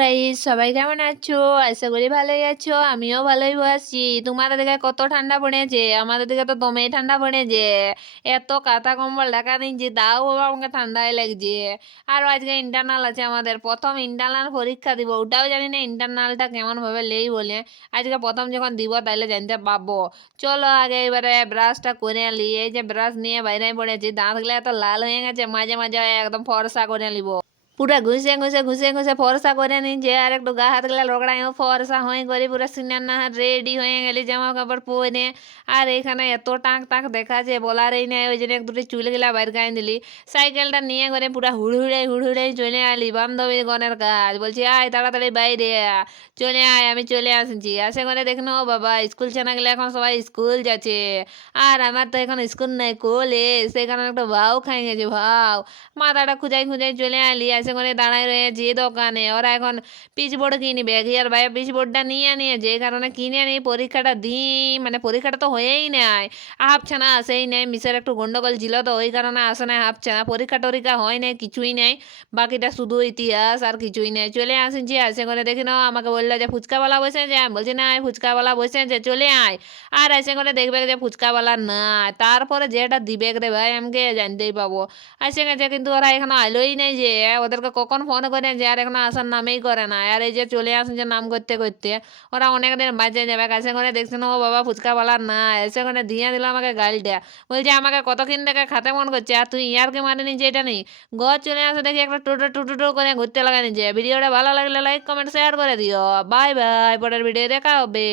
Guys, সবাই কেমন আছো? আশা করি ভালোই আছো। আমিও ভালোই আছি। তোমাদের দিকে কত ঠান্ডা পড়েছে? আমাদের দিকে তো দমেই ঠান্ডা পড়েছে। এত কাঁথা কম্বল ঢাকা নিচ্ছি, তাও বাবা আমাকে ঠান্ডাই লাগছে। আর আজকে ইন্টারনাল আছে, আমাদের প্রথম ইন্টারনাল পরীক্ষা দিব। ওটাও জানি না ইন্টারনালটা কেমন ভাবে লেই বলে। আজকে প্রথম যখন দিব তাইলে জানতে পাবো। চলো আগে এবারে ব্রাশটা করে নি। এই যে ব্রাশ নিয়ে বাইরে পড়েছি, দাঁতগুলো এত লাল হয়ে গেছে, মাঝে মাঝে একদম ফর্সা করে নিব। পুরা ঘুষে ঘুষে ঘুষে ঘুষে ফর্সা করে নিচ্ছে, আর একটু গা হাত গেলে রগড়াইও ফর্সা হয়ে করে পুরো সিনার না রেডি হয়ে গেলি জামা কাপড় পরে। আর এখানে এত টাক টাক দেখা যে বলারই নেই, ওই জন্য এক দুটি চুল গেলা বাইর গায়ে দিলি। সাইকেলটা নিয়ে করে পুরা হুড়হুড়াই চলে আলি বান্ধবী গণের কাজ। বলছি আয় তাড়াতাড়ি বাইরে চলে আয়, আমি চলে আসছি। আসে করে দেখনো বাবা স্কুল চেনা গেলে এখন সবাই স্কুল যাচ্ছে, আর আমার তো এখন স্কুল নাই কোলে। সেই কারণে একটা ভাও খাই গেছে ভাও। মাথাটা খুঁজাই খুঁজাই চলে আলি। এসে করে দাঁড়ায় রয়েছে দোকানে। ওরা এখন পিচবোর্ড কিনবে, ঘিয়ার ভাই পিচবোর্ডটা নিয়ে নিয়েছে। এই কারণে কিনে নিয়ে পরীক্ষাটা দিই, মানে পরীক্ষাটা তো হয়েই নেয়, হাফছে না আসেই নেই। মিসের একটু গন্ডগোল ছিল তো ওই কারণে আসে না, হাফছে না। পরীক্ষা টরীক্ষা হয় নাই, কিছুই নেই। বাকিটা শুধু ইতিহাস আর কিছুই নেই। চলে আসছি। আসে করে দেখি না আমাকে বললো যে ফুচকাওয়ালা বসেছে। আমি বলছি না ফুচকাওয়ালা বসেছে চলে আয়। আর এসে করে দেখবে যে ফুচকাওয়ালা না, তারপরে যেটা দিবে রে ভাই আমাকে জানতেই পাবো। এসে গেছে কিন্তু ওরা এখনো আলোই নেই, যে ওদেরকে কখন ফোন করে যে আর এখনো আসার নামেই করে না। আর এই যে চলে আসছে নাম করতে করতে, ওরা অনেক দিন বাঁচে যাবে। এসে করে দেখছেন ও বাবা ফুচকাওয়ালা না, এসে করে দিয়ে দিল আমাকে গালটা। বলছে আমাকে কতক্ষণ থেকে খাতে মন করছে, আর তুই ইয়ারকে মারিনি যে এটা নেই। ঘর চলে আসে দেখি একটা টোটো টুটু করে ঘুরতে লাগা নিচ্ছে। ভিডিওটা ভালো লাগলে লাইক কমেন্ট শেয়ার করে দিও। বাই বাই, পরের ভিডিও দেখা হবে।